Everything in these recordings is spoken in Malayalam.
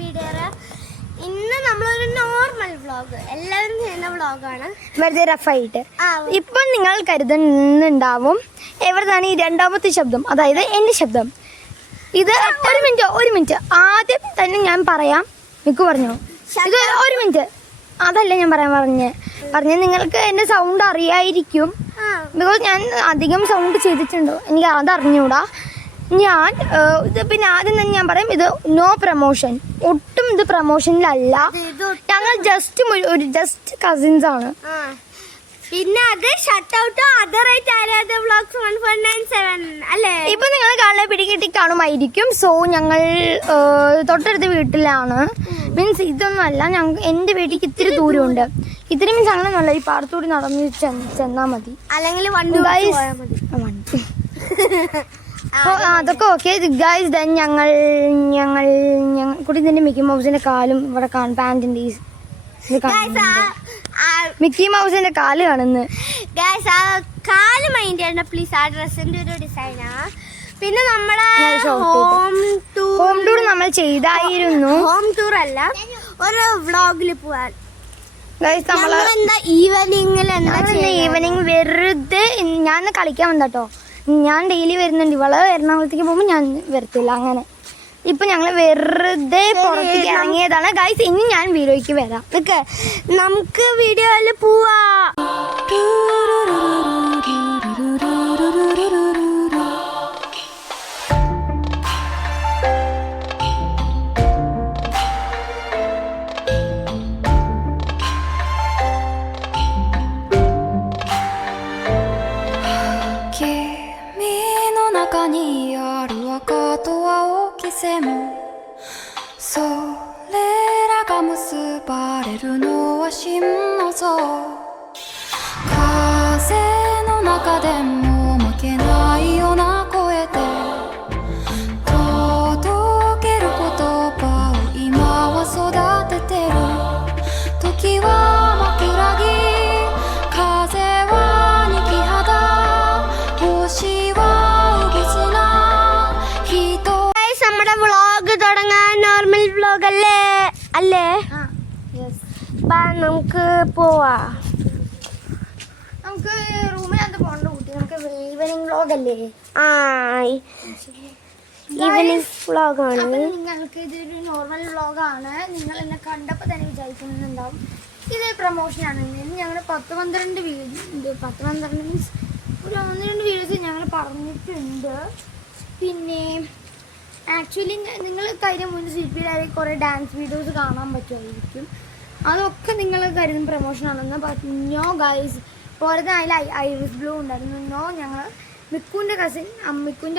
വീഡിയോ. ഇന്ന് നമ്മളൊരു നോർമൽ വ്ളോഗ്, എല്ലാവരും ചെയ്യുന്ന വ്ളോഗാണ്, വെറുതെ റഫായിട്ട്. ഇപ്പം നിങ്ങൾ കരുതുന്നുണ്ടാവും എവിടെയാണ് ഈ രണ്ടാമത്തെ ശബ്ദം, അതായത് എൻ്റെ ശബ്ദം. ഇത് ഒരു മിനിറ്റ് ആദ്യം തന്നെ ഞാൻ പറയാം. മിക്കു പറഞ്ഞു ഇത് ഒരു മിനിറ്റ്, അതല്ല ഞാൻ പറഞ്ഞ നിങ്ങൾക്ക് എൻ്റെ സൗണ്ട് അറിയായിരിക്കും. ബിക്കോസ് ഞാൻ അധികം സൗണ്ട് ചെയ്തിട്ടുണ്ടോ എനിക്ക് അതറിഞ്ഞൂടാ. ഞാൻ ഇത് പിന്നെ ആദ്യം തന്നെ ഞാൻ പറയും, ഇത് നോ പ്രമോഷൻ, ഒട്ടും ഇത് പ്രമോഷനിലല്ല. ഞങ്ങൾ ജസ്റ്റ് കസിൻസ് ആണ്. പിന്നെ അത് ഷട്ട് ഔട്ട് അതർ വ്ളോഗ്സ് 1497 അല്ലേ? ഇപ്പൊ നിങ്ങൾ കാണാൻ പിടികിട്ടി കാണുമായിരിക്കും. സോ ഞങ്ങൾ തൊട്ടടുത്ത വീട്ടിലാണ്. മീൻസ് ഇതൊന്നും അല്ല, ഞങ്ങൾക്ക് എൻ്റെ വീട്ടിലേക്ക് ഇത്തിരി ദൂരമുണ്ട്. ഇത്തിരി മീൻസ് അങ്ങനെയൊന്നുമല്ല, ഈ പാടത്തൂടി നടന്ന് ചെന്നാൽ മതി, അല്ലെങ്കിൽ അതൊക്കെ ഓക്കെ ഗൈസ്. ദെൻ ഞങ്ങൾ കുട്ടിൻ്റെ മിക്കി മൗസിന്റെ കാലും ഇവിടെ കാണും, പാൻറ്റിന്റെ മിക്കി മൗസിന്റെ കാല് കാണുന്നു. കാല് മൈൻഡ് ചെയ്യണ്ട പ്ലീസ്, ആ ഡ്രസ്സിന്റെ ഒരു ഡിസൈനാ. പിന്നെ നമ്മുടെ ഹോം ടൂർ നമ്മൾ ചെയ്തായിരുന്നു. ഹോം ടൂർ അല്ല, ഒരു വ്ളോഗിൽ പോവാൻ ഈവനിങ് വെറുതെ ഞാൻ കളിക്കാൻ വന്നോ. ഞാൻ ഡെയിലി വരുന്നുണ്ട്, ഇവള് എറണാകുളത്തേക്ക് പോകുമ്പോൾ ഞാൻ വരത്തില്ല. അങ്ങനെ ഇപ്പൊ ഞങ്ങൾ വെറുതെ പുറത്തേക്ക് ഇറങ്ങിയതാണ് ഗൈസ്. ഇനി ഞാൻ വീഡിയോയ്ക്ക് വരാം. നമുക്ക് വീഡിയോയിൽ പോവാ.それらが結ばれるのは真の像風の中でも負けないような声で届ける言葉を今は育ててる時は枕木風は二木肌星はうぎ綱നമ്മുടെ വ്ളോഗ് തുടങ്ങാൻ. നോർമൽ വ്ളോഗ് അല്ലേ? നമുക്ക് പോവാ. നമുക്ക് റൂമിനകത്ത് പോകണ്ട കുട്ടി, നമുക്ക് ഈവനിങ് വ്ളോഗ് അല്ലേ? ഈവനിങ് വ്ളോഗാണ്. നിങ്ങൾക്ക് ഇതൊരു നോർമൽ വ്ളോഗാണ്. നിങ്ങൾ എന്നെ കണ്ടപ്പോൾ തന്നെ വിചാരിക്കുന്നുണ്ടാവും ഇത് പ്രൊമോഷനാണ്. ഞങ്ങൾ 10-12 മീൻസ് ഒരു 1-2 വീഡിയോസ് ഞങ്ങൾ പറഞ്ഞിട്ടുണ്ട്. പിന്നെ ആക്ച്വലി നിങ്ങൾ കഴിഞ്ഞ മുന്നേ CPയിലായി കുറേ ഡാൻസ് വീഡിയോസ് കാണാൻ പറ്റുമായിരിക്കും. അതൊക്കെ നിങ്ങൾ കരുതും പ്രൊമോഷനാണെന്ന്. നോ ഗൈസ്, പോലത്തെ അതിൽ ഐറിസ് ബ്ലൂ ഉണ്ടായിരുന്നു. നോ, ഞങ്ങൾ മിക്കുവിൻ്റെ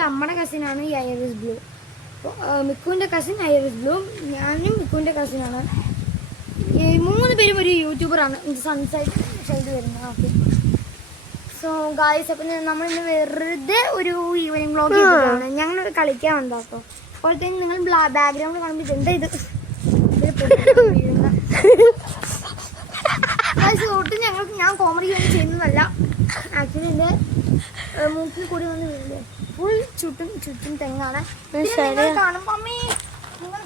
അമ്മയുടെ കസിനാണ് ഈ ഐറിസ് ബ്ലൂ. മിക്കുവിൻ്റെ കസിൻ ഐറിസ് ബ്ലൂ, ഞാനും മിക്കുവിൻ്റെ കസിനാണ്. 3 പേരും ഒരു യൂട്യൂബറാണ്, സൺസൈഡ് ചെയ്ത് വരുന്നത്. ഓക്കെ, സോ ഗായ്സ്, അപ്പം നമ്മളിന്ന് വെറുതെ ഒരു ഈവനിങ് വ്ളോഗ് ചെയ്തതാണ്. ഞങ്ങളൊരു കളിക്കാൻ വന്നോ. അപ്പോൾ അപ്പോഴത്തേക്കും നിങ്ങൾ ബാക്ക്ഗ്രൗണ്ട് കാണുമ്പോൾ എന്താ ഇത് ഒട്ടും ഞാൻ കോമഡി ഒന്നും ചെയ്യുന്നതല്ല. ആക്ച്വലി എൻ്റെ മൂക്കിൽ കൂടി വന്ന് വീഴുന്നത് ഫുൾ ചുറ്റും തെങ്ങാണ്. നിങ്ങൾ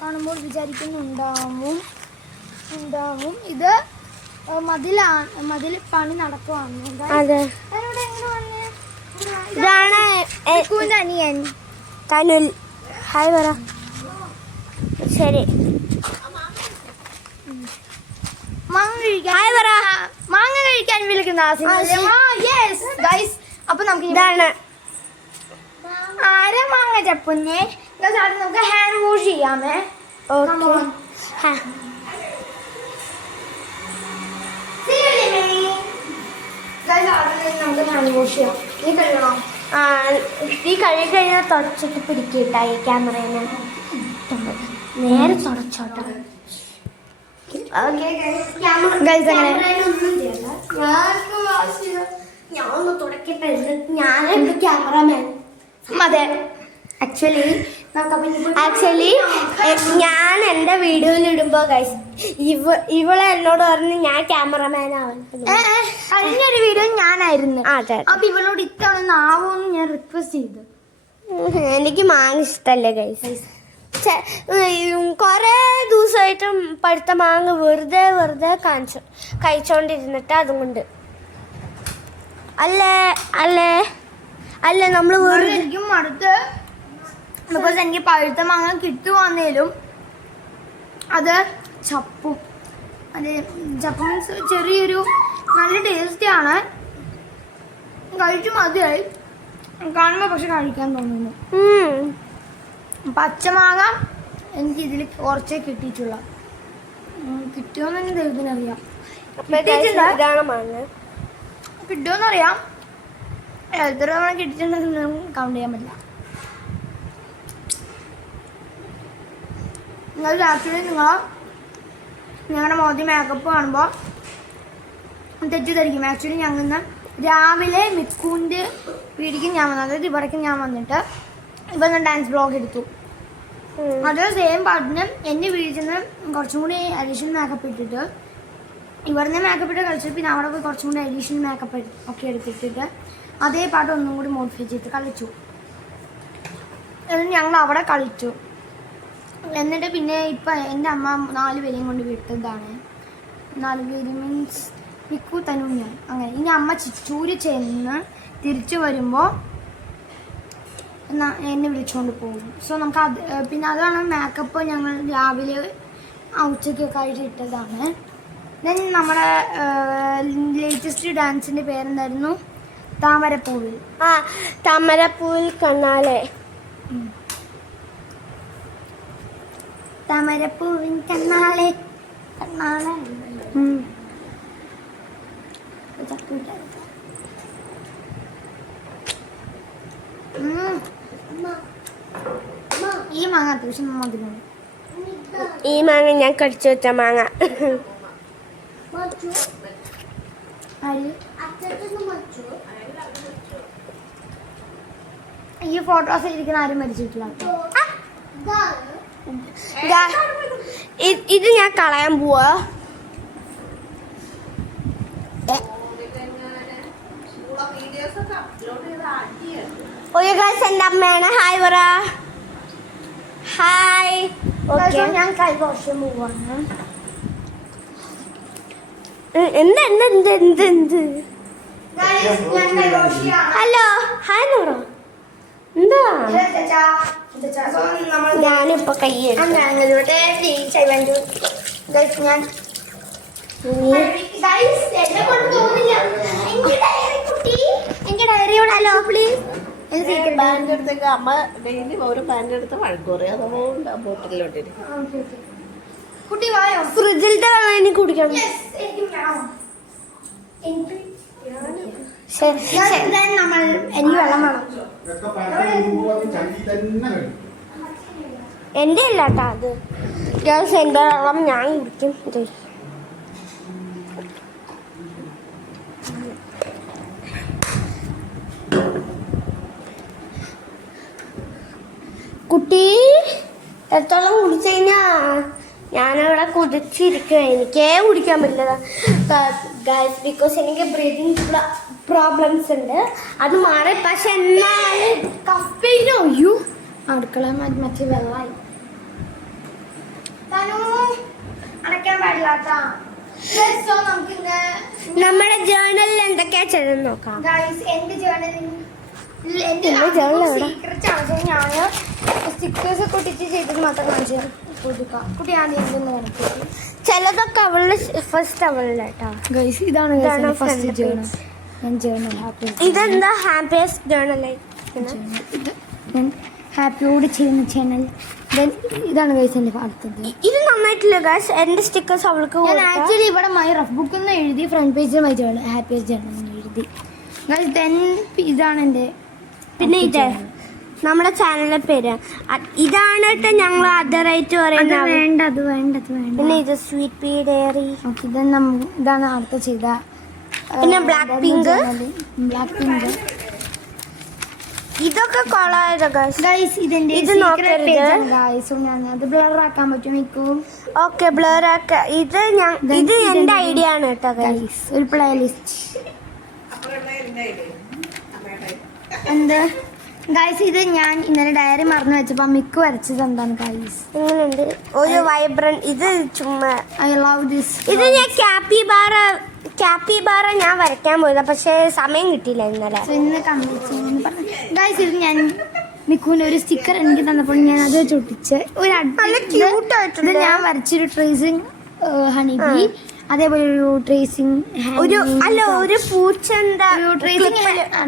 കാണുമ്പോൾ വിചാരിക്കുന്നുണ്ടാവും ഇത് മതിൽ പണി നടക്കുവാണ്. ഇതാണ് അനിയൻ തനുൽ. ഹായ് പറ. ശരി, മാങ്ങ കഴിക്കാൻ വിളിക്കുന്ന അപ്പൊ നമുക്ക് ഇതാണ് മാങ്ങ ചപ്പുന്നേ. നമുക്ക് ഹാൻഡ് വാഷ് ചെയ്യാമേ. നമുക്ക് ഹാൻഡ് വാഷ് ചെയ്യാം. നീ കഴിയണോ? ഈ കഴുകി കഴിഞ്ഞാൽ തുടച്ചിട്ട് പിടിക്കട്ടായി ക്യാമറേനെ. നേരെ തുടച്ചോട്ടെ. ഞാനൊന്ന് തുടക്കട്ടെ, ഞാനെന്റെ ക്യാമറമാൻ. അതെ, ആക്ച്വലി ഞാൻ എൻ്റെ വീഡിയോയിൽ ഇടുമ്പോ ഗൈസ് ഇവളെ എന്നോട് പറഞ്ഞു ഞാൻ ക്യാമറമാൻ ആവാൻ. കഴിഞ്ഞൊരു വീഡിയോ ഞാനായിരുന്നു. അതെ, അപ്പൊ ഇവളോട് ഇത്തവണ ആവോന്ന് ഞാൻ റിക്വസ്റ്റ് ചെയ്തു. എനിക്ക് മാങ്ങ ഇഷ്ടല്ലേ ഗൈസ്. കുറേ ദിവസമായിട്ടും പഴുത്ത മാങ്ങ വെറുതെ കഴിച്ചോണ്ടിരുന്നിട്ട് അതുകൊണ്ട് അല്ലേ നമ്മൾ വെറുതെ ശരിക്കും അടുത്ത് ബിക്കോസ് എനിക്ക് പഴുത്ത മാങ്ങ കിട്ടുവാന്നേലും അത് ചപ്പും. അത് ചപ്പും മീൻസ് ചെറിയൊരു നല്ല ടേസ്റ്റിയാണ്. കഴിച്ചു മതിയായി കാണുമ്പോൾ പക്ഷെ കഴിക്കാൻ തോന്നുന്നു. പച്ചമാങ്ങ എനിക്ക് ഇതിൽ കുറച്ചേ കിട്ടിയിട്ടുള്ള. കിട്ടുമോന്ന് തന്നെ ദൈവത്തിനറിയാം. കിട്ടുമെന്നറിയാം, എത്ര തവണ കിട്ടിയിട്ടുണ്ടെന്ന് കൗണ്ട് ചെയ്യാൻ പറ്റില്ല. നിങ്ങൾ ആക്ച്വലി ഞങ്ങളുടെ മോദി മേക്കപ്പ് കാണുമ്പോൾ തെറ്റിദ്ധരിക്കും. ആക്ച്വലി ഞങ്ങൾ ഇന്ന് രാവിലെ മിക്കുവിൻ്റെ വീടിക്ക് ഞാൻ വന്നു, അതായത് ഇവിടേക്ക് ഞാൻ വന്നിട്ട് ഇവന്ന് ഡാൻസ് ബ്ലോഗ് എടുത്തു. അത് സെയിം പാട്ടിന് എൻ്റെ വീട്ടിൽ നിന്ന് കുറച്ചും കൂടി അഡീഷണൽ മേക്കപ്പ് ഇട്ടിട്ട് ഇവിടുന്ന് മേക്കപ്പ് ഇട്ട് കളിച്ചിട്ട് പിന്നെ അവിടെ പോയി കുറച്ചും കൂടി അഡീഷണൽ മേക്കപ്പ് ഒക്കെ എടുത്തിട്ടിട്ട് അതേ പാട്ട് ഒന്നും കൂടി മോഡിഫൈ ചെയ്ത് കളിച്ചു. എന്നിട്ട് ഞങ്ങൾ അവിടെ കളിച്ചു. എന്നിട്ട് പിന്നെ ഇപ്പം എൻ്റെ അമ്മ 4 പേരെയും കൊണ്ട് വിട്ടതാണ്. 4 പേര് മീൻസ് മിക്കു, തനു, ഞാൻ. അങ്ങനെ ഇനി അമ്മ ചിറ്റൂര് ചെന്ന് തിരിച്ചു വരുമ്പോൾ എന്നെ വിളിച്ചുകൊണ്ട് പോകും. സോ നമുക്ക് അത് പിന്നെ അതാണ് മേക്കപ്പ് ഞങ്ങൾ രാവിലെ ഉച്ചയ്ക്കൊക്കെ ആയിട്ട് ഇട്ടതാണ്. ദെൻ നമ്മുടെ ലേറ്റസ്റ്റ് ഡാൻസിൻ്റെ പേരെന്തായിരുന്നു? താമരപ്പൂവിൽ. താമരപ്പൂവിൽ കണ്ണാലെ. താമരപ്പൂവിൻ കണ്ണാളെ കണ്ണാളെ. ഈ മാങ്ങ അത്യാവശ്യം മധുരമാണ്. ഈ മാങ്ങ ഞാൻ കടിച്ചു വെച്ച മാങ്ങ. ഈ ഫോട്ടോസ് ഇരിക്കുന്ന ആരും മരിച്ചിട്ടില്ല. ഇത് ഞാൻ കളയാൻ പോവാ. എന്റെ അമ്മയാണ്. ഹായ് പറ. ഹായ്. ഞാൻ കൈവശം പോവാണ്. എന്ത് ഹലോ ഹായ് നൂറ. എന്താ ഞാനിപ്പോ എനിക്ക് ഡയറിയോട് ഹലോ പ്ലീസ്. അമ്മ ഡെയിലി ഓരോ പാൻ്റെ എടുത്ത് വഴക്കൂറി അതുകൊണ്ട് ബോട്ടിലോട്ടിരിക്കും. കുട്ടി വായോ. ഫ്രിഡ്ജിലത്തെ വെള്ളം എനിക്ക് കുടിക്കണം. നമ്മൾ എനിക്ക് വെള്ളം വേണം. എന്റെ അല്ലാട്ടാ അത്. ഗ്യാസ് എന്റെ വെള്ളം ഞാൻ കുടിക്കും. കുട്ടി എത്തോളം കുടിച്ചു കഴിഞ്ഞാ ഞാനവിടെ കുടിച്ചിരിക്കുക. എനിക്കേ കുടിക്കാൻ പറ്റില്ല ബിക്കോസ് എനിക്ക് ബ്രീതിങ് പ്രോബ്ലംസ് ഉണ്ട്. അത് മാറി. പക്ഷെ എന്നാലും കഫേനോ അയ്യോ അടുക്കള മറ്റേ വെള്ളമായി അടയ്ക്കാൻ പാടില്ലാത്ത. നമ്മുടെ ജേർണലിൽ എന്തൊക്കെയാ ചെയ്തെന്ന് നോക്കാം. എന്റെ ജേർണലിൽ സീക്രറ്റ് ആണ്. ഞാൻ സ്റ്റിക്കേഴ്സ് ഒക്കെ ഒട്ടിച്ച് ചെയ്തത് മാത്രം കാണിച്ചു കൊടുക്കാം. കുട്ടി ആദ്യം ചിലതൊക്കെ അവളുടെ ഫസ്റ്റ് അവളിലാട്ടോ. ഇതാണ് ഇതെന്താ ഹാപ്പിയസ്റ്റ് ജേർണൽ. ഹാപ്പിയോട് ചെയ്യുന്ന ചാനൽ. ഇതാണ് ഗൈസ് എൻ്റെ അടുത്തത്. ഇത് നന്നായിട്ടില്ല ഗൈസ്. എൻ്റെ സ്റ്റിക്കേഴ്സ് അവൾക്ക് ഞാൻ ആക്ച്വലി ഇവിടെ മൈ റഫ് ബുക്ക് എന്ന് എഴുതി ഫ്രണ്ട് പേജിൽ മൈ ജേർണൽ ഹാപ്പിയസ്റ്റ് ജേർണൽ എന്ന് എഴുതി. ഇതാണ് എൻ്റെ. പിന്നെ ഇത് നമ്മുടെ ചാനലിന്റെ പേര്. ഇതാണ് കേട്ടോ ഞങ്ങൾ അതറായിട്ട് പറയുന്നത്. വേണ്ട. പിന്നെ ഇത് സ്വീറ്റ് പീ ഡയറി. ഇതാണ് അടുത്ത ചെയ്ത. പിന്നെ ബ്ലാക്ക് പിങ്ക്. ഇതൊക്കെ കൊള്ളായത് ഗൈസ്. ഇത് നോക്കരുത്. അത് ബ്ലർ ആക്കാൻ പറ്റും മിക്കും. ഓക്കെ ബ്ലർ ആക്ക. ഇത് എന്റെ ഐഡിയ ആണ് കേട്ടോ ഗൈസ്. ഒരു പ്ലേലിസ്റ്റ്. എന്ത് ഗൈസ് ഇത് ഞാൻ ഇന്നലെ ഡയറി മറന്നു വെച്ചപ്പോ മിക്ക് വരച്ചത് എന്താണ് ഗൈസ്? ഇങ്ങനെയുണ്ട് ഒരു വൈബ്രന്റ്. ഇത് ചുമ്മാ ഐ ലവ് ദിസ്. ഇത് ഞാൻ ക്യാപ്പിബാറ ഞാൻ വരയ്ക്കാൻ പോയതാ, പക്ഷെ സമയം കിട്ടിയില്ല ഇന്നലെ. ഇന്ന് കംപ്ലീറ്റ് ചെയ്യുന്നു പറഞ്ഞു. ഗൈസ് ഇത് ഞാൻ മിക്കുവിന്റെ ഒരു സ്റ്റിക്കർ എനിക്ക് തന്നപ്പോൾ ഞാൻ അത് ചൊട്ടിച്ച് ഒരു ഇത് ഞാൻ വരച്ചൊരു ട്രേസിങ് ഹണി ബീ, അതേപോലെ ഒരു ട്രേസിങ് ഒരു പൂച്ച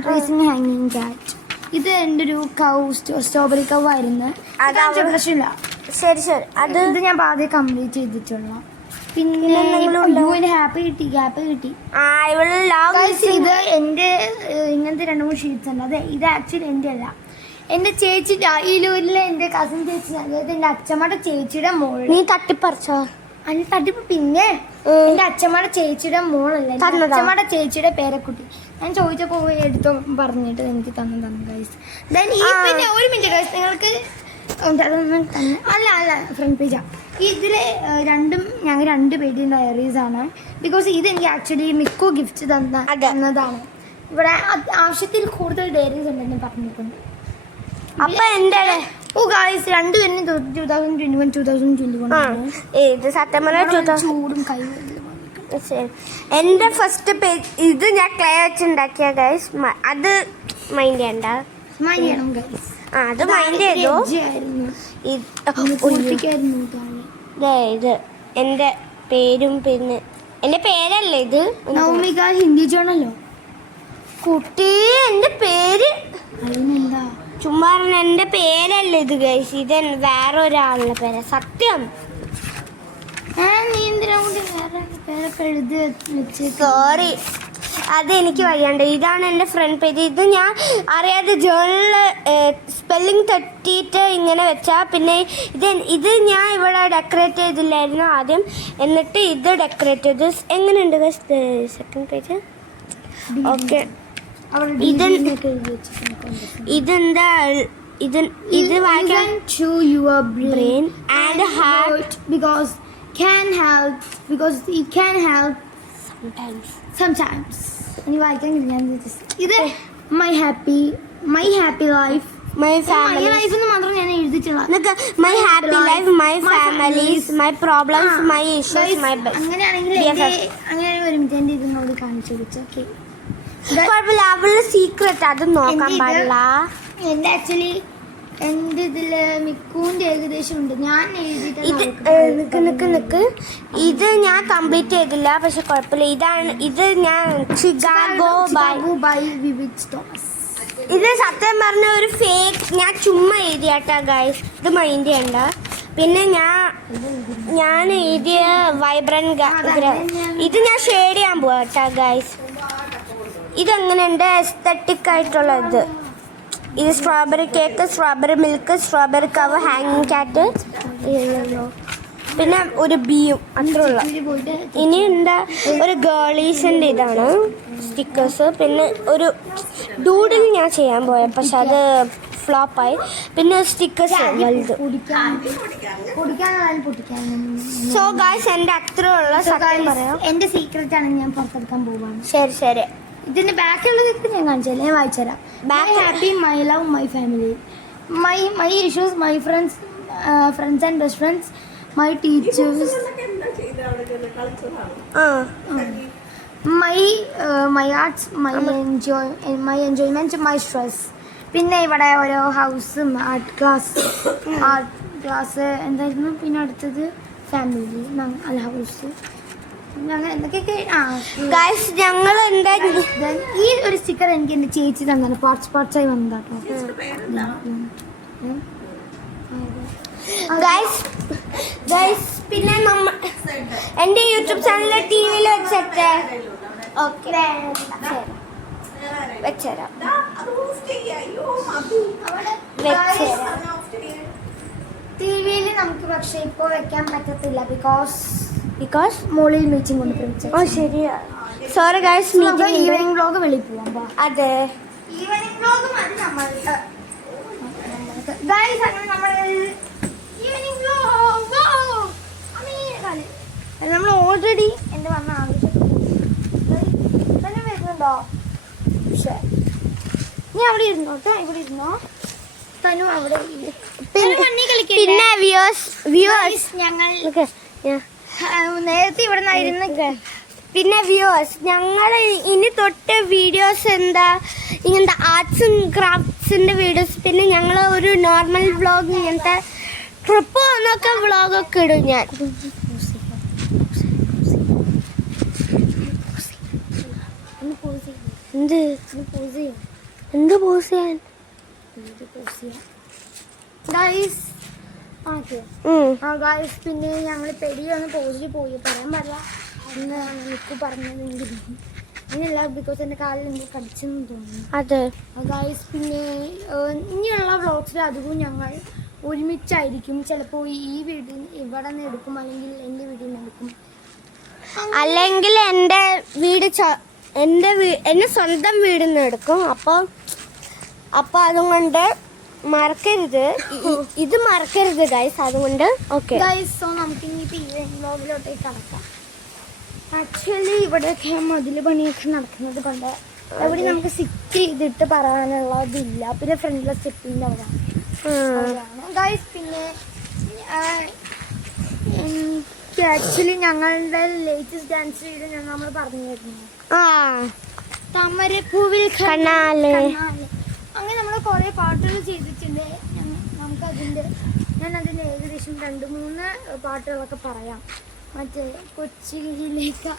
ട്രേസിങ് ഹാങ്ങിങ് ക്യാറ്റ്. ഇത് എൻ്റെ ഒരു കൗ സ്ട്രോബെറി കൗ ആയിരുന്നു. പ്രശ്നമില്ല. ശരി ഇത് ഞാൻ ആദ്യം കംപ്ലീറ്റ് ചെയ്തിട്ടുള്ള. പിന്നെ ഹാപ്പി കിട്ടി. ഇത് എൻ്റെ ഇങ്ങനത്തെ 2-3 ഷീറ്റ്സ് ഉണ്ട്. അതെ ഇത് ആക്ച്വലി എൻ്റെ അല്ല, എൻ്റെ ചേച്ചി ഈലൂരിലെ എൻ്റെ കസിൻ ചേച്ചി, അതായത് എൻ്റെ അച്ഛമ്മയുടെ ചേച്ചിയുടെ മോൾ. നീ തട്ടിപ്പറിച്ചോ? അതിന് തട്ടിപ്പ്. പിന്നെ എൻ്റെ അച്ഛമ്മയുടെ ചേച്ചിയുടെ മോളല്ല, അച്ഛമ്മയുടെ ചേച്ചിയുടെ പേരക്കുട്ടി. ഞാൻ ചോദിച്ചപ്പോ എടുത്തോ പറഞ്ഞിട്ട് എനിക്ക് തന്നു ഗൈസ്. പിന്നെ ഒരു മിനിറ്റ് ഗൈസ്, നിങ്ങൾക്ക് അതൊന്നും തന്നെ അല്ല ഫ്രണ്ട് പേജാ. ഇതില് ഞങ്ങൾ 2 പേജ് ഡയറീസ് ആണ്. ബിക്കോസ് ഇത് എനിക്ക് ആക്ച്വലി മിക്കു ഗിഫ്റ്റ് തന്നതാണ്. ഇവിടെ ആവശ്യത്തിൽ കൂടുതൽ ഡയറീസ് ഉണ്ടെന്ന് പറഞ്ഞിട്ടുണ്ട്. അപ്പൊ എന്റെ ഗൈസ് 2 പേരും 2021 2021 സെപ്റ്റംബർ ചൂടും കൈ. എന്റെ ഫസ്റ്റ് പേജ് ഇത് ഞാൻ ക്ലേ വെച്ചുണ്ടാക്കിയ ഗൈസ്. അത് മൈൻഡ് ചെയ്യണ്ട, അത് മൈൻഡ് ചെയ്തു. ഇത് എന്റെ പേരും, പിന്നെ എന്റെ പേരല്ലേ ഇത്? നവമിക ഹിന്ദി ജേണല്ലോ കുട്ടി. എന്റെ പേര് അതിനെന്താ ചുമ്മാ എന്റെ പേരല്ലേ ഇത് ഗൈസ്. ഇത് വേറെ ഒരാളുടെ പേരാ, സത്യം. സോറി, അത് എനിക്ക് വയ്യാണ്ട്. ഇതാണ് എൻ്റെ ഫ്രണ്ട് പേജ്. ഇത് ഞാൻ അറിയാതെ ജേർണലിൽ സ്പെല്ലിങ് തെറ്റിയിട്ട് ഇങ്ങനെ വെച്ചാ. പിന്നെ ഇത് ഞാൻ ഇവിടെ ഡെക്കറേറ്റ് ചെയ്തില്ലായിരുന്നു ആദ്യം, എന്നിട്ട് ഇത് ഡെക്കറേറ്റ് ചെയ്തു. എങ്ങനെയുണ്ട് സെക്കൻഡ് പേജ്? ഓക്കെ. ഇതെന്താ ഇത് വായിക്കാൻ brain and heart because it can help sometimes. ഇനി വായിക്കാൻ ഇത് my happy life my family life എന്ന് മാത്രം ഞാൻ എഴുതിച്ചുള്ള. My happy life, my families, my problems, my issues, my അങ്ങനെയാണെങ്കിൽ അങ്ങനെ ഒരു മിനിറ്റ് എൻ്റെ ഇത് നോക്കി കാണിച്ചു കൊടുത്തു. ഓക്കെ, കുഴപ്പമില്ല. അവളുടെ സീക്രട്ട് അത് നോക്കാൻ പാടില്ല. എൻ്റെ ആക്ച്വലി എൻ്റെ ഇതില് മിക്കൂന്റെ ഏകദേശം ഉണ്ട്. ഞാൻ നിക്ക് ഇത് ഞാൻ കംപ്ലീറ്റ് ചെയ്തില്ല, പക്ഷെ കുഴപ്പമില്ല. ഇത് ഞാൻ ചിക്കാഗോ ബൈ വിവിച്ച് തോമസ്. ഇത് സത്യം പറഞ്ഞ ഒരു ഫേക്ക്, ഞാൻ ചുമ്മാ എഴുതിയാട്ടാ ഗൈസ്, ഇത് മൈൻഡ് ചെയ്യണ്ട. പിന്നെ ഞാൻ എഴുതിയ വൈബ്രന്റ് ഇത് ഞാൻ ഷെയ്ഡ് ചെയ്യാൻ പോവാട്ടാ ഗൈസ്. ഇതെങ്ങനെയുണ്ട് എസ്തറ്റിക് ആയിട്ടുള്ള ഇത് strawberry cake, strawberry milk, strawberry curve, ഹാങ്ങിങ് ക്യാറ്റ്, പിന്നെ ഒരു ബീയും അത്രയുള്ള. ഇനി എന്താ ഒരു ഗേളീസിൻ്റെ ഇതാണ് സ്റ്റിക്കേഴ്സ്. പിന്നെ ഒരു ഡൂഡിൽ ഞാൻ ചെയ്യാൻ പോയ, പക്ഷെ അത് ഫ്ലോപ്പായി. പിന്നെ സ്റ്റിക്കേഴ്സ് വലുത്. സോ ഗായ്സ് എൻ്റെ അത്രയുള്ള സത്യം പറയാം. എൻ്റെ സീക്രട്ട് ആണ്, ഞാൻ പുറത്തെടുക്കാൻ പോവാണ്. ശരി. ഇതിന്റെ ബാക്കിയുള്ളതൊക്കെ ഞാൻ കാണിച്ചാലേ, ഞാൻ വായിച്ചുതരാം. My happy, my love, my family, my issues, my friends and best friends, my teachers, my arts, my enjoyment, my stress. പിന്നെ ഇവിടെ ഓരോ ഹൗസും ആർട്ട് ക്ലാസ് എന്തായിരുന്നു. പിന്നെ അടുത്തത് ഫാമിലി, അല്ല ഹൗസ്, ഞങ്ങൾ എന്തൊക്കെയൊക്കെ. ഞങ്ങൾ ഈ ഒരു സ്റ്റിക്കർ എനിക്ക് എൻ്റെ ചേച്ചി തന്നാണ്, പാർട്സായി വന്നതാട്ടോ. പിന്നെ എൻ്റെ യൂട്യൂബ് ചാനലിലെ ടിവിയിൽ വെച്ചിട്ട് വെച്ചരാം. ടിവിയിൽ നമുക്ക് പക്ഷെ ഇപ്പോൾ വെക്കാൻ പറ്റത്തില്ല, ബിക്കോസ് മോളിൽ മീറ്റിംഗ് കൊണ്ട് പിടിച്ചു. ശരിയാ. സോറി ഗൈസ്, ഈവനിങ് വ്ലോഗ് വെളിയിൽ പോവാം. അതെ, ഈവനിങ് വ്ലോഗ് മതി നമ്മൾ ഗൈസ്. അങ്ങനെ നമ്മൾ ഈവനിങ് വ്ലോഗ് നമ്മൾ ഓൾറെഡി എൻ്റെ വന്ന ആവശ്യം തന്നെ വരുന്നുണ്ടോ? പക്ഷേ നീ അവിടെ ഇരുന്നോ കേട്ടോ, ഇവിടെ ഇരുന്നോ. തനു അവിടെ ഇരി. പിന്നെ വ്യൂവേഴ്സ് ഞങ്ങൾ നേരത്തെ ഇവിടെ നിന്നായിരുന്നു. പിന്നെ വ്യൂവേഴ്സ് ഞങ്ങൾ ഇനി തൊട്ട് വീഡിയോസ് എന്താ ഇങ്ങനത്തെ ആർട്സ് ആൻഡ് ക്രാഫ്റ്റ്സിന്റെ വീഡിയോസ്, പിന്നെ ഞങ്ങൾ ഒരു നോർമൽ വ്ളോഗ്, ഇങ്ങനത്തെ ട്രിപ്പ് എന്നൊക്കെ വ്ളോഗൊക്കെ ഇടും ഞാൻ. എന്ത് എന്ത് പോസ് ചെയ്യാൻ? ഗൈസ് പിന്നെ ഞങ്ങൾ പെരിയൊന്ന് പോസിൽ പോയി പറയാൻ പറ്റില്ല എന്ന് എനിക്ക് പറഞ്ഞതെങ്കിൽ അങ്ങനെയല്ല, ബിക്കോസ് എൻ്റെ കാലിൽ എനിക്ക് കടിച്ചെന്ന് തോന്നുന്നു. അതെ ഗൈസ് പിന്നെ ഇനിയുള്ള വ്ളോഗ്സിൽ അധികവും ഞങ്ങൾ ഒരുമിച്ചായിരിക്കും. ചിലപ്പോൾ ഈ വീട്ടിൽ ഇവിടെ നിന്ന് എടുക്കും, അല്ലെങ്കിൽ എൻ്റെ വീട്ടിൽ നിന്ന് എടുക്കും, അല്ലെങ്കിൽ എൻ്റെ വീട് എൻ്റെ സ്വന്തം വീടിൽ നിന്ന് എടുക്കും. അപ്പോൾ അതുകൊണ്ട് മറക്കരുത്, ഇത് മറക്കരുത് ഗൈസ്. അതുകൊണ്ട് ഓക്കെ ഗൈസ്. സോ നമുക്ക് ഇനിയിപ്പോൾ ഈ വ്ളോഗിലോട്ടേക്ക് കടക്കാം. ആക്ച്വലി ഇവിടെയൊക്കെ മതിൽ പണിയൊക്കെ നടക്കുന്നത് കൊണ്ട് എവിടെ നമുക്ക് സിറ്റ് ചെയ്തിട്ട് പറയാനുള്ളതില്ല. പിന്നെ ഫ്രണ്ടിലെ സ്റ്റെപ്പിൻ്റെ അവിടെയാണ് ഗൈസ്. പിന്നെ ആക്ച്വലി ഞങ്ങളുടെ ലേറ്റസ്റ്റ് ഡാൻസ് വീഡിയോ നമ്മൾ പറഞ്ഞിരുന്നു, താമരപ്പൂവിൽ കണ്ണാല്. അങ്ങനെ നമ്മൾ കുറേ പാട്ടുകൾ ചെയ്തിട്ടുണ്ട്. ഞാൻ അതിൻ്റെ ഏകദേശം 2-3 പാട്ടുകളൊക്കെ പറയാം. മറ്റേ കൊച്ചിയിലേക്ക്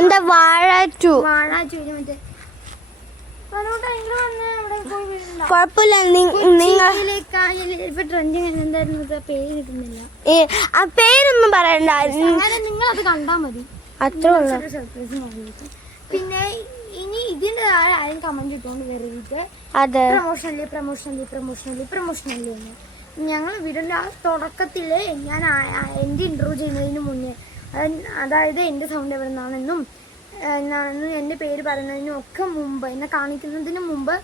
എന്താ വാഴ ടു മറ്റേ കുഴപ്പമില്ല. ഇപ്പൊ ട്രെൻഡിങ് എന്തായിരുന്നു പേര് കിട്ടുന്നില്ല. ആ പേരൊന്നും പറയണ്ട, നിങ്ങൾ അത് കണ്ടാ മതി, അത്രേ ഉള്ളൂ. സർപ്രൈസ് മതി. പിന്നെ ഇനി ഇതിന്റെ താഴെ ആരും കമന്റ് ഇട്ടുകൊണ്ട് വെറുതെ അതെ പ്രൊമോഷനല്ലേ എന്ന്. ഞങ്ങൾ വീടിന്റെ തുടക്കത്തില് ഞാൻ എന്റെ ഇന്റർവ്യൂ ചെയ്യുന്നതിന് മുന്നേ, അതായത് എന്റെ സൗണ്ട് എവിടെ നിന്നാണെന്നും എന്റെ പേര് പറയുന്നതിനും ഒക്കെ മുമ്പ്, എന്നെ കാണിക്കുന്നതിന് മുമ്പ്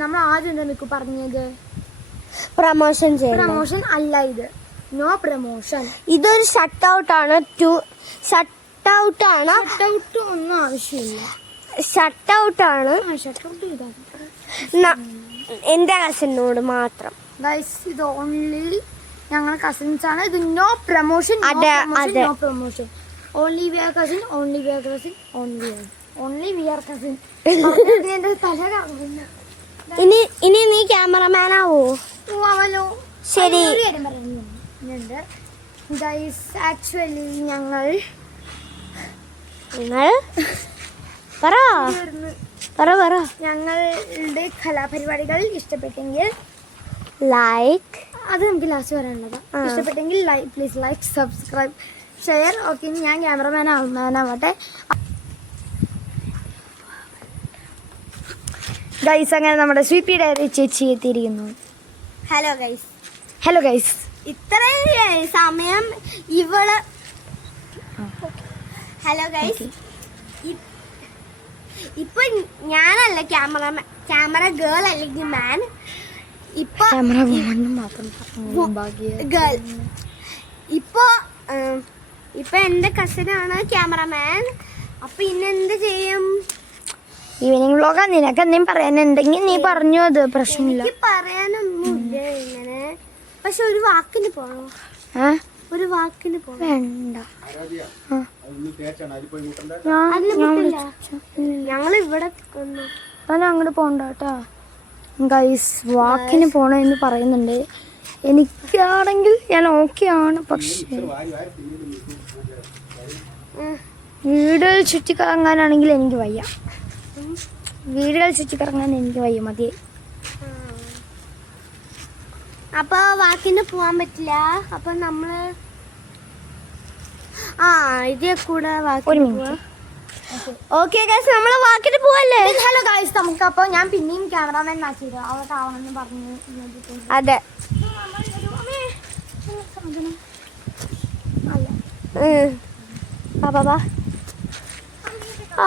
നമ്മൾ ആദ്യം എന്താ നിൽക്കും പറഞ്ഞത്? പ്രൊമോഷൻ അല്ല, ഇത് നോ പ്രൊമോഷൻ. ഇതൊരു ഷട്ട് ഔട്ട് ആണ്. ഷട്ട് ഔട്ട് ഒന്നും ആവശ്യമില്ല. ഷട്ട് ഔട്ട് ആണ്. ഷട്ട് ഔട്ട് ചെയ്താൽ എന്റെ കസിനോട് മാത്രം. ഗൈസ് ഇത് ഓൺലി ഞങ്ങൾ കസിൻസ് ആണ്. ഇത് no promotion, no promotion. Only we are cousin, only we are cousin, only we are cousin. എന്റെ തല കാണുന്നു. ഇനി നീ ക്യാമറമാൻ ആവോ? ആവല്ലോ. ശരി. പറയുന്നുണ്ട് ഗൈസ്. ആക്ച്വലി ഞങ്ങൾ ഞങ്ങളുടെ കലാപരിപാടികൾ ഇഷ്ടപ്പെട്ടെങ്കിൽ ലൈക്ക്, അത് നമുക്ക് ലാസ്റ്റ് പറയാനുള്ളത്. ഇഷ്ടപ്പെട്ടെങ്കിൽ please like, subscribe, share. Okay, ഞാൻ ക്യാമറമാൻ ആവട്ടെ ഗൈസ്. അങ്ങനെ നമ്മുടെ സ്വീപ്പി ഡയറി ചേച്ചി എത്തിയിരിക്കുന്നു. Hello guys. ഇത്രയും സമയം ഇവള് ഹലോ ഗൈസ്. ഇപ്പൊ ഞാനല്ല ക്യാമറ ഗേൾ അല്ലെങ്കിൽ മാൻ. ഇപ്പൊ ഗേൾ. ഇപ്പൊ എന്റെ കസിനാണ് ക്യാമറമാൻ. അപ്പൊ ഇന്നെന്ത് ചെയ്യും? ഈവനിങ് വ്ലോഗാ. നിനക്ക് എന്തെങ്കിലും പറയാനുണ്ടെങ്കിൽ നീ പറഞ്ഞു, അത് പ്രശ്നമില്ല. എനിക്ക് പറയാനൊന്നുമില്ല ഇങ്ങനെ. പക്ഷെ ഒരു വാക്കിന് പോണോ? വേണ്ട. ഞങ്ങളിവിടെ അങ്ങോട്ട് പോണ്ട കേട്ടാ ഗൈസ്. വാക്കിന് പോണെന്ന് പറയുന്നുണ്ട്. എനിക്കാണെങ്കിൽ ഞാൻ ഓക്കെ ആണ്, പക്ഷേ വീടുകൾ ചുറ്റിക്കറങ്ങാനാണെങ്കിൽ എനിക്ക് വയ്യ. മതിയെ. അപ്പൊ വാക്കിന് പോവാൻ പറ്റില്ല. അപ്പൊ നമ്മള് ഇതേ കൂടെ ഒരു മിനിറ്റ്. ഓക്കെ ഗൈസ്, നമ്മള് വാക്കിന് പോവല്ലേ? ഹലോ ഗൈസ്, നമുക്ക് അപ്പൊ ഞാൻ പിന്നെയും ക്യാമറാമാൻ മാറ്റിയത് അവർക്ക് ആവണമെന്ന് പറഞ്ഞു. അതെ.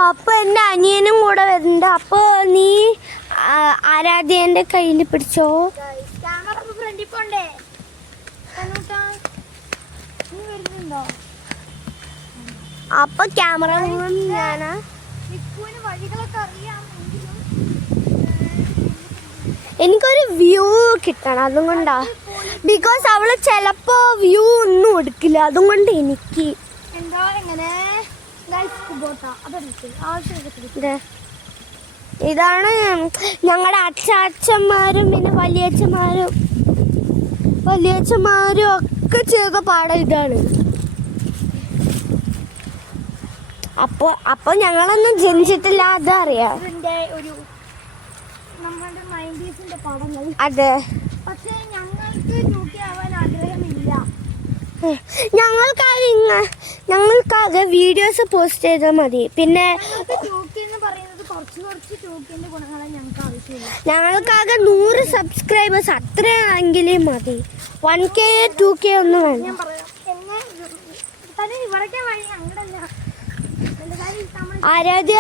അപ്പൊ എന്റെ അനിയനും കൂടെ വരുന്നുണ്ട്. അപ്പൊ നീ ആരാധ്യന്റെ കയ്യിൽ പിടിച്ചോ. ക്യാമറ ഫ്രണ്ടിൽ പോണ്ടേ? നീ വരുന്നുണ്ടോ? അപ്പൊ ക്യാമറ ഞാനാ. വഴികളൊക്കെ അറിയാമെങ്കിലും എനിക്കൊരു വ്യൂ കിട്ടണം, അതും കൊണ്ടാ. ബിക്കോസ് അവള് ചിലപ്പോ വ്യൂ ഒന്നും എടുക്കില്ല, അതും കൊണ്ട് എനിക്ക് എന്താ എങ്ങനെ ഇതാണ് ഞങ്ങളുടെ അച്ഛന്മാരും പിന്നെ വലിയച്ഛന്മാരും ഒക്കെ ചെയ്ത പാഠം ഇതാണ്. അപ്പൊ ഞങ്ങളൊന്നും ജനിച്ചിട്ടില്ല, അതറിയാം. ഇതിന്റെ ഒരു നമ്മുടെ 90s പടങ്ങൾ. അതെ, പക്ഷെ ഞങ്ങൾക്ക് ടൂക്കി ആവാൻ ആഗ്രഹമില്ല. ഞങ്ങൾക്കാകെ വീഡിയോസ് പോസ്റ്റ് ചെയ്താൽ മതി. പിന്നെ ടൂക്കി എന്ന് പറയുന്നത് കുറച്ച് ടൂക്കിന്റെ ഗുണങ്ങളെ ഞങ്ങൾക്ക് ആവശ്യമില്ല. ഞങ്ങൾക്കാകെ 100 സബ്സ്ക്രൈബേഴ്സ് അത്രയെങ്കിലും മതി. 1K 2K ഒന്നും വേണ്ട. ഞാൻ പറയാം എന്നെ തന്നെ ഇവിടേക്ക് വഴി അങ്ങടല്ല എന്റെ കാര്യം ആരാധ്യ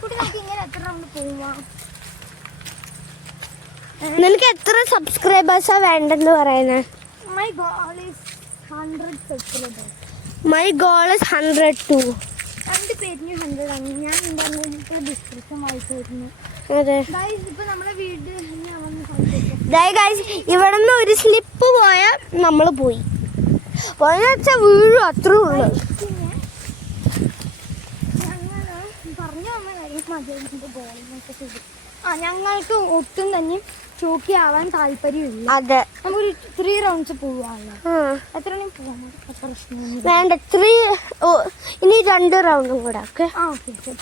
കുട്ടി നമുക്ക് ഇങ്ങനെ എത്ര റൗണ്ട് പോവാ? നിനക്ക് എത്ര സബ്സ്ക്രൈബേഴ്സാ വേണ്ടെന്ന് പറയുന്നത്? My goal is 100 subscribers. My goal is 102. രണ്ട് പേരിന് 100 ആണ്. ഞാൻ ഇന്റർനെറ്റിൽ ഡിസ്ക്രിപ്ഷൻ വായിച്ചായിരുന്നു. അതെ ഇപ്പൊ നമ്മുടെ വീട് ഇവിടെ നിന്ന് ഒരു സ്ലിപ്പ് പോയാൽ നമ്മൾ പോയി വെച്ചാൽ വീഴും, അത്രേ ഉള്ളു. പിന്നെ ഞങ്ങൾ പറഞ്ഞു വന്ന കാര്യം മതിയായിട്ട് ബോളിങ്ങൊക്കെ ചെയ്തു. ഞങ്ങൾക്ക് ഒട്ടും തന്നെ ചോക്കി ആവാൻ താല്പര്യമില്ല. അതെ, നമുക്കൊരു 3 റൗണ്ട്സ് പോവാണല്ലോ. എത്ര മണി പോവാൻ പ്രശ്നമൊന്നും വേണ്ട. 3 ഇനി 2 റൗണ്ടും കൂടെ. Okay okay.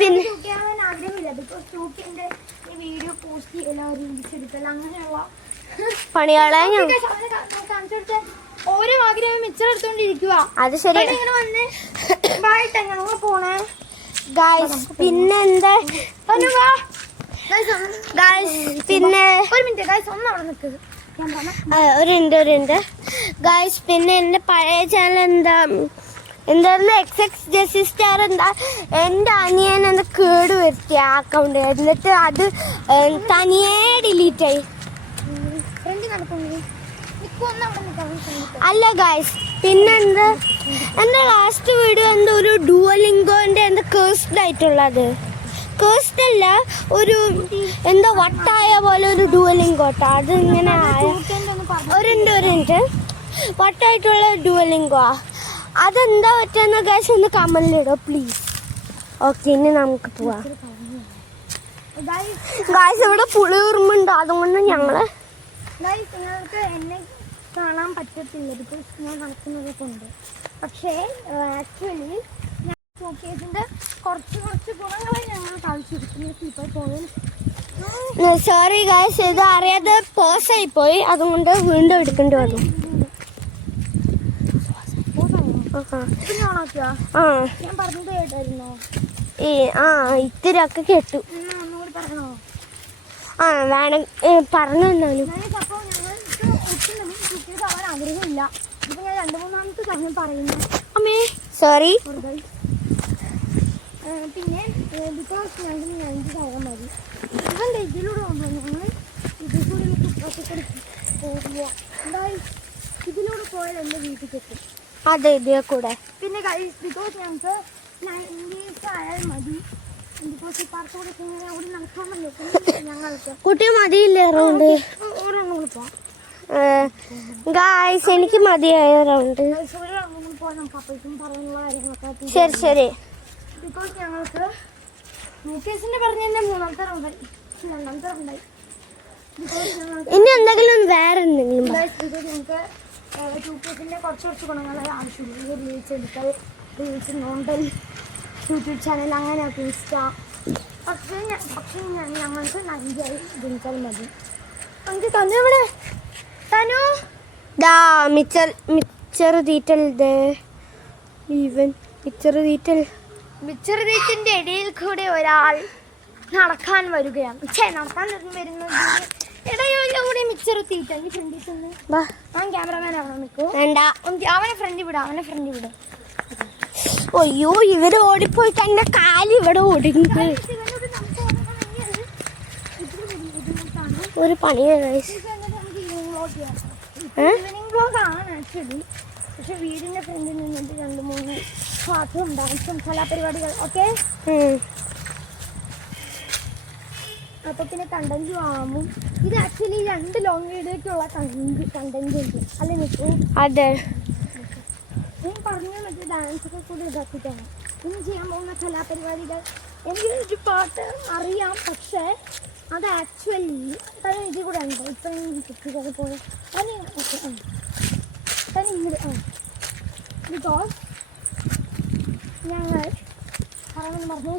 പിന്നെ ചോക്കിയാവാൻ ആഗ്രഹമില്ല. ബിക്കോസ് ചോക്കിന്റെ ഈ വീഡിയോ പോസ്റ്റ് ചെയ്യല, റീൽസ് എടുക്കല, അങ്ങനെയുള്ള പണികളെ കാണിച്ചെടുത്ത ഓരോ ആഗ്രഹം മിച്ചെടുത്തോണ്ടിരിക്കുക. അത് ശരി. ഇങ്ങനെ വന്ന് ബായിട്ട് ഞങ്ങൾ പോണേ ഗായ്സ്. പിന്നെന്താ പിന്നെ ഒരു മിനിറ്റ് ഗായ്സ് ഒന്ന് അവിടെ നിൽക്കുക. ഞാൻ പറഞ്ഞ ഒരു മിനിറ്റ് ഗായ്സ്. പിന്നെ എൻ്റെ പഴയ ചാനൽ എന്തായിരുന്നു XX ജെസ്സി സ്റ്റാർ എൻ്റെ അനിയൻ കേട് വരുത്തിയ അക്കൗണ്ട്. എന്നിട്ട് അത് തനിയെ ഡിലീറ്റ് ആയി. ഫ്രണ്ട് നടക്കുന്നു. നിൽക്കൊന്നും അവിടെ നിൽക്കാം. അല്ല ഗായ്സ്, പിന്നെന്താ എൻ്റെ ലാസ്റ്റ് വീഡിയോ ഒരു ഡുവലിംഗോൻ്റെ കേഴ്സ്ഡ് ആയിട്ടുള്ളത്. കേഴ്സ്ഡ് അല്ല, ഒരു വട്ടായ പോലെ ഒരു ഡുവലിംഗോട്ടോ. അത് ഇങ്ങനെ ഒരു മിനിറ്റ് വട്ടായിട്ടുള്ള ഡുവലിംഗോ. അതെന്താ പറ്റുന്ന ഗായ്സ് ഒന്ന് കമന്റിലിടോ പ്ലീസ്. ഓക്കെ, ഇനി നമുക്ക് പോവാം ഗായ്സ്. ഇവിടെ പുളിയുറുമ്പുണ്ട്, അതുകൊണ്ട് ഞങ്ങള് നിങ്ങൾക്ക് എന്നെ കാണാൻ പറ്റത്തില്ല ബിക്കോസ് ഞാൻ നടക്കുന്നത് കൊണ്ട്. പക്ഷേ ആക്ച്വലി ഷോക്കേസിന്റെ കുറച്ച് ഗുണങ്ങളെ ഞങ്ങൾ കളിച്ചെടുക്കുന്നു. ഇപ്പോൾ പോയാൽ സോറി ഗായ്സ്, ഇത് അറിയാതെ പോസായി പോയി, അതുകൊണ്ട് വീണ്ടും എടുക്കേണ്ടി വന്നു. ഞാൻ പറഞ്ഞത് കേട്ടായിരുന്നോ? ഇത്തിരി ഒക്കെ കേട്ടു. ഒന്നുകൂടി പറഞ്ഞോ? വേണം പറഞ്ഞു തന്നാലും. അപ്പോൾ ഞങ്ങൾക്ക് ഒട്ടും കുട്ടികൾക്ക് ആവാൻ ആഗ്രഹമില്ല. ഇപ്പൊ ഞാൻ 2-3 സമയം പറയുന്നു. അമ്മേ സോറി. പിന്നെ ബിക്കോസ് ഞങ്ങൾക്ക് 90 ആകാൻ മതി. ഇവൻ്റെ ഇതിലൂടെ ഞങ്ങൾ ഇതിൽ കൂടി പോകുക. ഇതിലൂടെ പോയാൽ എൻ്റെ വീട്ടിൽ എത്തും. അതെ, ഇതേ കൂടെ. പിന്നെ ബിക്കോസ് ഞങ്ങൾക്ക് 90s ആയാൽ മതി. ബിക്കോസ് ഈ പാർക്കൂടെ കൂടി നടക്കാമല്ലോ. ഞങ്ങൾക്ക് കുട്ടി മതിയില്ലേ റൗണ്ട്? ഓരോന്നും കൂടി പോവാം ഗായ്സ്. എനിക്ക് മതിയായ റൗണ്ട്. ഒരു റൗണ്ടും കൂടി പോകാൻ നമുക്ക് അപ്പോഴേക്കും പറയാനുള്ള കാര്യങ്ങളൊക്കെ. ശരി. ബിക്കോസ് ഞങ്ങൾക്ക് മുക്കേസിന്റെ പറഞ്ഞ തന്നെ 3ാമത്തെ റൗണ്ടായി, 2ാമത്തെ റൗണ്ടായി. ഇനി എന്തെങ്കിലും വേറെ എന്തെങ്കിലും ഞങ്ങൾക്ക് യൂട്യൂബിന്റെ കുറച്ച് ഗുണങ്ങളെ ആവശ്യമുള്ളൂ. റീൽസ് എടുക്കൽ, റീൽസ് നോണ്ടൽ, യൂട്യൂബ് ചാനൽ, അങ്ങനെയൊക്കെ ഇൻസ്റ്റ. പക്ഷേ ഞങ്ങൾക്ക് 90 ആയി ജനിച്ചാൽ മതി. നമുക്ക് തന്നു ഇവിടെ തനു മിച്ചർ തീറ്റൽ മിച്ചർ തീറ്റിന്റെ ഇടയിൽ കൂടെ ഒരാൾ നടക്കാൻ വരികയാണ്. നടക്കാൻ വരുന്നത് ഇടയിലൂടെ മിച്ചർ തീറ്റ ഫ്രണ്ടിൽ ചെന്ന് അവൻ ക്യാമറമാൻ ആവണം. നിൽക്കൂ, അവനെ ഫ്രണ്ട് വിടും. അയ്യോ, ഇവര് ഓടിപ്പോയിട്ട് എന്റെ കാല് ഇവിടെ ഒടുങ്ങി. ഒരു പണിയാണ്. ഈവനിങ് ബ്ലോഗ് ആണ് ആക്ച്വലി. പക്ഷെ വീടിന്റെ ഫ്രണ്ടിൽ നിന്നിട്ട് 2-3 പാട്ടും ഡാൻസും കലാപരിപാടികൾ. ഓക്കെ, അപ്പൊ പിന്നെ കണ്ടന്റ് വാങ്ങും. ഇത് ആക്ച്വലി 2 ലോങ് വീഡിയോക്കുള്ള കണ്ടന്റ് ഉണ്ട് അല്ലെ നിൽക്കൂ. അതെ, ഞാൻ പറഞ്ഞ മറ്റേ ഡാൻസ് ഒക്കെ കൂടി ഇതാക്കിയിട്ടാണ് ഇന്ന് ചെയ്യാൻ പോകുന്ന കലാപരിപാടികൾ. എനിക്ക് ഒരു പാട്ട് അറിയാം, പക്ഷേ അത് ആക്ച്വലി ഇതിൽ കൂടെ ഉണ്ട്. ഇപ്പം കുട്ടികളെ പോലെ ബിക്കോസ് ഞങ്ങൾ പറഞ്ഞു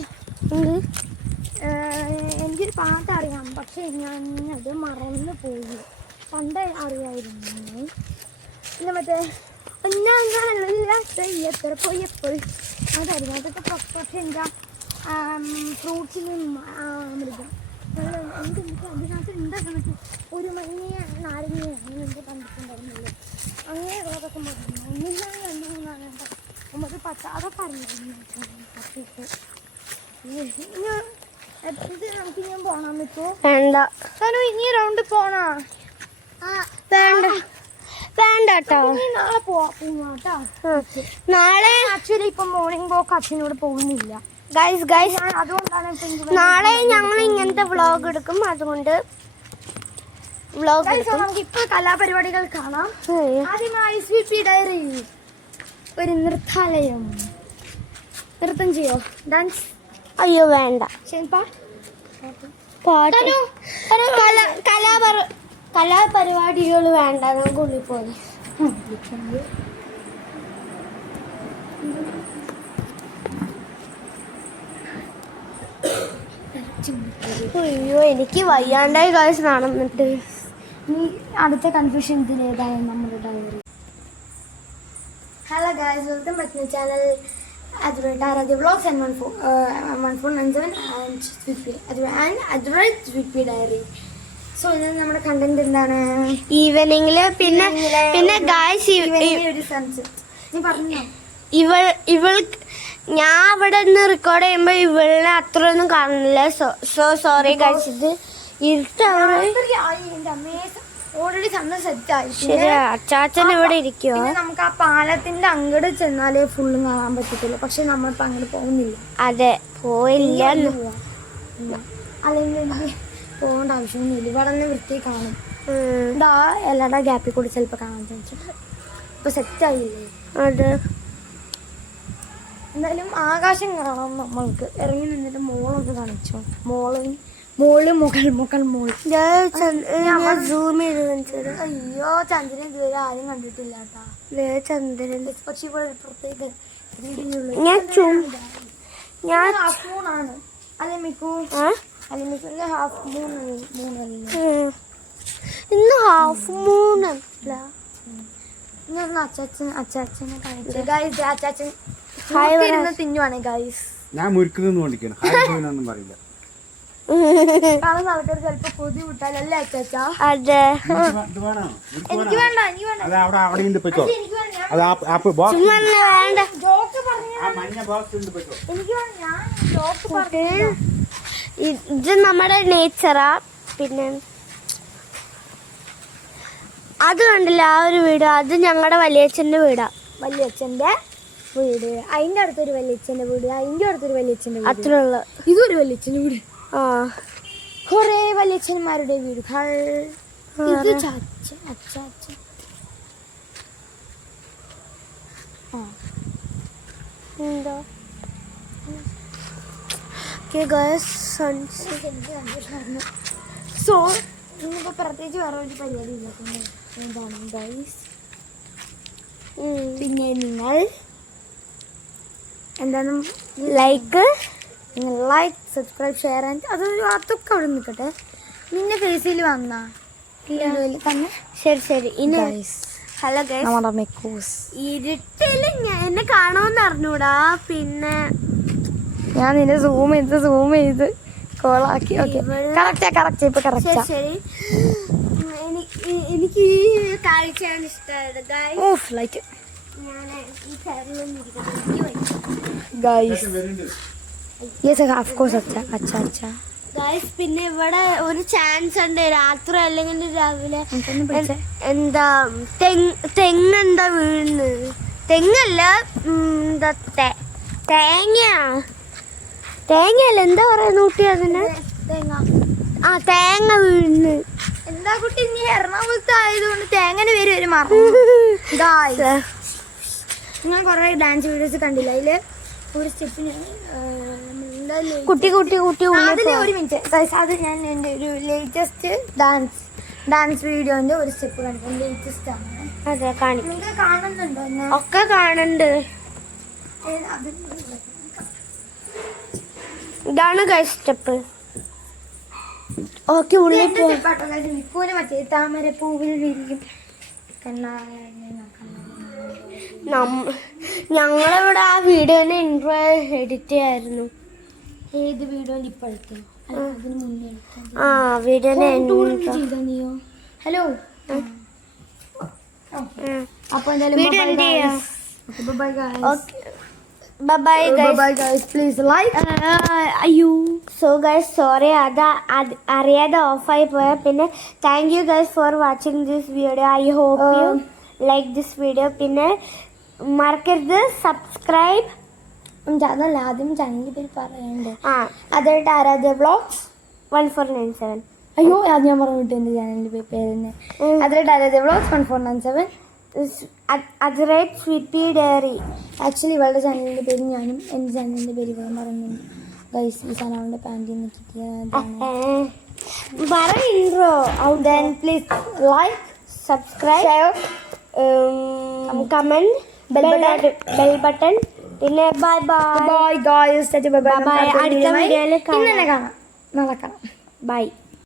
എനിക്കൊരു പാട്ട് അറിയാം, പക്ഷേ ഞാൻ അത് മറന്നു പോയി. പണ്ടേ അറിയായിരുന്നു. പിന്നെ മറ്റേ എത്ര പോയി എപ്പോഴും അതായിരുന്നു. അതൊക്കെ പക്ഷേ എന്താ ഫ്രൂട്ട്സിൽ മൃഗം എനിക്ക് അതിനകത്ത് ഉണ്ടാക്കാൻ പറ്റും. ഒരു മഞ്ഞ നാരങ്ങയാണ് എനിക്ക് കണ്ടിട്ടുണ്ടായിരുന്നല്ലോ. അങ്ങനെയുള്ളതൊക്കെ മറന്നു. ഒന്നിനാണ് രണ്ടാണ് നമുക്ക് പച്ച അതൊക്കെ അറിയാം. നമുക്ക് ഞാൻ പോണാൻ പറ്റുമോ? വേണ്ട ഇനി റൗണ്ട് പോണാ? വേണ്ട വേണ്ട കേട്ടോ. നാളെ പോവാട്ടോ. നാളെ ആക്ച്വലി ഇപ്പൊ മോർണിംഗ് പോക്ക് അച്ഛനോട് പോകുന്നില്ല. ഗൈസ് അതുകൊണ്ടാണ് നാളെ ഞങ്ങൾ ഇങ്ങനത്തെ വ്ളോഗ് എടുക്കും. അതുകൊണ്ട് വ്ളോഗ് എടുക്കും. നമുക്ക് ഇപ്പൊ കലാപരിപാടികൾ കാണാം. ആദ്യമായി സ്വീറ്റ് ഡയറി ഒരു നൃത്താലയം. നൃത്തം ചെയ്യോ? ഡാൻസ്? അയ്യോ വേണ്ട. പാട്ട് കലാപരിപാടികൾ വേണ്ട. നമുക്ക് ഉള്ളിൽ പോലെ അയ്യോ എനിക്ക് വയ്യാണ്ടായി ഗൈസ് നടന്നിട്ട്. നീ അടുത്ത കൺഫ്യൂഷൻ ഇതിലേതാണ് നമ്മുടെ diary. Hello guys, welcome back to channel Aaradhya vlogs and 1497 and sweet pea diary. So ഇത് നമ്മുടെ കണ്ടന്റ് എന്താണ്? ഈവനിങ്ങില് പിന്നെ ഗൈസ് ഒരു സൺസെറ്റ്. നീ പറഞ്ഞോ? ഇവൾ ഞാൻ അവിടെ നിന്ന് റെക്കോർഡ് ചെയ്യുമ്പോ ഇവളിനെ അത്ര ഒന്നും കാണുന്നില്ല. So sorry guys. ഇത് ഇരുട്ടാണ്. ഓൾറെഡി സണ്ണ് സെറ്റ് ആയി. ശരി, അച്ചാച്ചൻ ഇവിടെ ഇരിക്കുവോ? പിന്നെ നമുക്ക് ആ പാലത്തിന്റെ അങ്ങോട്ട് ചെന്നാലേ ഫുള്ളും കാണാൻ പറ്റത്തുള്ളൂ. പക്ഷെ നമ്മളിപ്പോ അങ്ങോട്ട് പോകുന്നില്ല. അതെ, പോയില്ല. അല്ലെങ്കിൽ എനിക്ക് പോകേണ്ട ആവശ്യമൊന്നുമില്ല. ഇവിടെ നിന്ന് വൃത്തി കാണും. ഇതാ എല്ലാവരുടെ ഗ്യാപ്പിൽ കൂടി ചിലപ്പോൾ കാണാൻ വെച്ചിട്ട് ഇപ്പൊ സെറ്റ് ആയില്ലേ? അതെ. എന്തായാലും ആകാശം കാണാം. നമ്മൾക്ക് ഇറങ്ങി നിന്നിട്ട് മോളൊക്കെ കാണിച്ചോ. മോള് മോൾ. സൂം ചെയ്ത് കാണിച്ചത്. അയ്യോ, ചന്ദ്രൻ ഇതുവരെ ആരും കണ്ടിട്ടില്ല കേട്ടാ. ചന്ദ്രൻ പക്ഷെ ഇവിടെ പ്രത്യേക ഞാൻ ഹാഫ് മൂൺ ആണ്. അല്ലെ മിക്കു? അല്ലെ മിക്കുന്റെ ഹാഫ് മൂണല്ലേ? ഇന്ന് ഹാഫ് മൂണല്ല. ഞാൻ അച്ചാച്ചനെ കാണിച്ചു. അച്ചാച്ചൻ തിന്നുവാണ് ഗൈസ്. ഞാൻ മുരുക്കുന്നു കൊണ്ടിരിക്കണം പറയില്ല. കാണുന്ന ആൾക്കാർ ചിലപ്പോ കൊതി വിട്ടാലല്ലേ അച്ചാച്ചാ? അതെ. എനിക്ക് വേണ്ട, നീ വേണ്ട. അത് അവിടെ ഉണ്ട് പോയിക്കോ. എനിക്ക് വേണ്ട. അത് ബോക്സ് വേണ്ട. ജോക്ക് പറഞ്ഞു. മഞ്ഞ ബോക്സ് ഉണ്ട് പോയിക്കോ. എനിക്ക് വേണ്ട, ഞാൻ ജോക്ക് പറഞ്ഞു. ഇത് നമ്മുടെ നേച്ചറാ. പിന്നെ അത് കണ്ടില്ല ആ ഒരു വീട്, അത് ഞങ്ങളുടെ വലിയച്ഛൻ്റെ വീടാ. വല്യച്ഛന്റെ വീട്, അതിന്റെ അടുത്തൊരു വല്യച്ഛന്റെ വീട്, അതിന്റെ അടുത്തൊരു വല്യച്ഛന്റെ വീട്. അത്ര ഉള്ള. ഇതൊരു വല്യച്ഛന്റെ വീട്. ആ, കൊറേ വല്യച്ഛന്മാരുടെ വീടുകൾ. ഇത് അച്ചാച്ചൻ. എന്താ സോ ഇന്നിപ്പോ പ്രത്യേകിച്ച് വേറെ ഒരു പരിപാടി ഇല്ലാത്തത് എന്താണ് ഗൈസ്? പിന്നെ നിങ്ങൾ എന്താണ് ലൈക്ക് സബ്സ്ക്രൈബ് ഷെയർ അതൊക്കെ അവിടെ നിൽക്കട്ടെ. നിന്റെ ഫേസിൽ വന്നാ തന്നെ. ശരി. ഇനി ഹലോ ഗൈസ്, നമ്മുടെ മെക്കൂസ് ഇരുട്ടില് എന്നെ കാണുമെന്ന് അറിഞ്ഞൂടാ. പിന്നെ ഞാൻ നിന്നെ സൂം ചെയ്ത് കോളാക്കി. ഓക്കെ, കറക്റ്റ് ഇപ്പൊ കറക്റ്റാ. ശരി. എനിക്ക് ഈ കാഴ്ചയാണ് ഇഷ്ടമായത് ഗൈസ്. ലൈറ്റ് ഞാൻ ഈ കയറിലൊന്നും അച്ഛാ. ഗൈസ് പിന്നെ ഇവിടെ ഒരു ചാൻസ് ഉണ്ട്, രാത്രി അല്ലെങ്കിൽ രാവിലെ എന്താ തെങ്ങെന്താ വീഴുന്നത്. തെങ്ങല്ല, എന്താ തേങ്ങയല്ല, എന്താ പറയാ നൂട്ടി അതിന്. ആ തേങ്ങ വീഴുന്നു. എന്താ കുട്ടി നീ എറണാകുളത്ത് ആയതുകൊണ്ട് തേങ്ങനെ പേര് വരും മറന്നു. ഞാൻ കുറെ ഡാൻസ് വീഡിയോസ് കണ്ടില്ല, അതില് ഒരു സ്റ്റെപ്പിന് കുട്ടി അതിലെ ഒരു മിനിറ്റ് അത് ഞാൻ എൻ്റെ ഒരു ലേറ്റസ്റ്റ് ഡാൻസ് വീഡിയോന്റെ ഒരു സ്റ്റെപ്പ് കണ്ടു. ലേറ്റസ്റ്റ് ആണ്. അതെ കാണിക്കും. നിങ്ങൾക്ക് കാണുന്നുണ്ടോ എന്നെ? ഒക്കെ കാണുന്നുണ്ട്. ഇതാണ് ഗൈസ് സ്റ്റെപ്പ്. ഓക്കെ ഉള്ളിൽ പോ. നിക്കൂന് മറ്റേ താമര പൂവിൽ വിരിയും ഞങ്ങളിവിടെ ആ വീഡിയോനെ ഇൻട്രോ എഡിറ്റ് ചെയ്യായിരുന്നു. ഏത് വീഡിയോന്റെ ഇപ്പോഴത്തെ അതിന് മുന്നേ ആ വീഡിയോനെ ചെയ്തോ നീയോ? ഹലോ അപ്പൊ വീഡിയോ എന്ത് ചെയ്യാം? Bye guys. Okay bye guys. Bye guys please like. അയ്യോ സോ ഗൈസ് സോറി അത് അറിയാതെ ഓഫായി പോയ. പിന്നെ thank you guys for watching this video. I hope you like this video. പിന്നെ മറക്കരുത് സബ്സ്ക്രൈബ്. അതല്ല ആദ്യം ചാനലിന്റെ പേര് പറയണ്ടേ? ആ അതായിട്ട് ആരാധ്യ വ്ളോഗ്സ് 1497. അയ്യോ അത് ഞാൻ പറഞ്ഞിട്ട് എന്റെ ചാനലിന്റെ പേര് തന്നെ. അതായിട്ട് ആരാധ്യ വ്ളോഗ്സ് 1497. അതിറേറ്റ് സ്വീറ്റ് ഡയറി. ആക്ച്വലി ഇവളുടെ ചാനലിന്റെ പേര് ഞാനും എന്റെ ചാനലിന്റെ പേര് ഇവളും പറയുന്നുണ്ട്. ഗൈസ് ഈ സാധനം പാൻറ്റിൽ നിന്ന് കിട്ടിയതാണ്. പറ intro. Then please like, subscribe, share, comment, bell button. പിന്നെ bye bye. bye guys. Bye bye. Bye bye. അടുത്ത വീഡിയോയിൽ ഇന്നെ കാണാം, നാളെ കാണാം. ബൈ.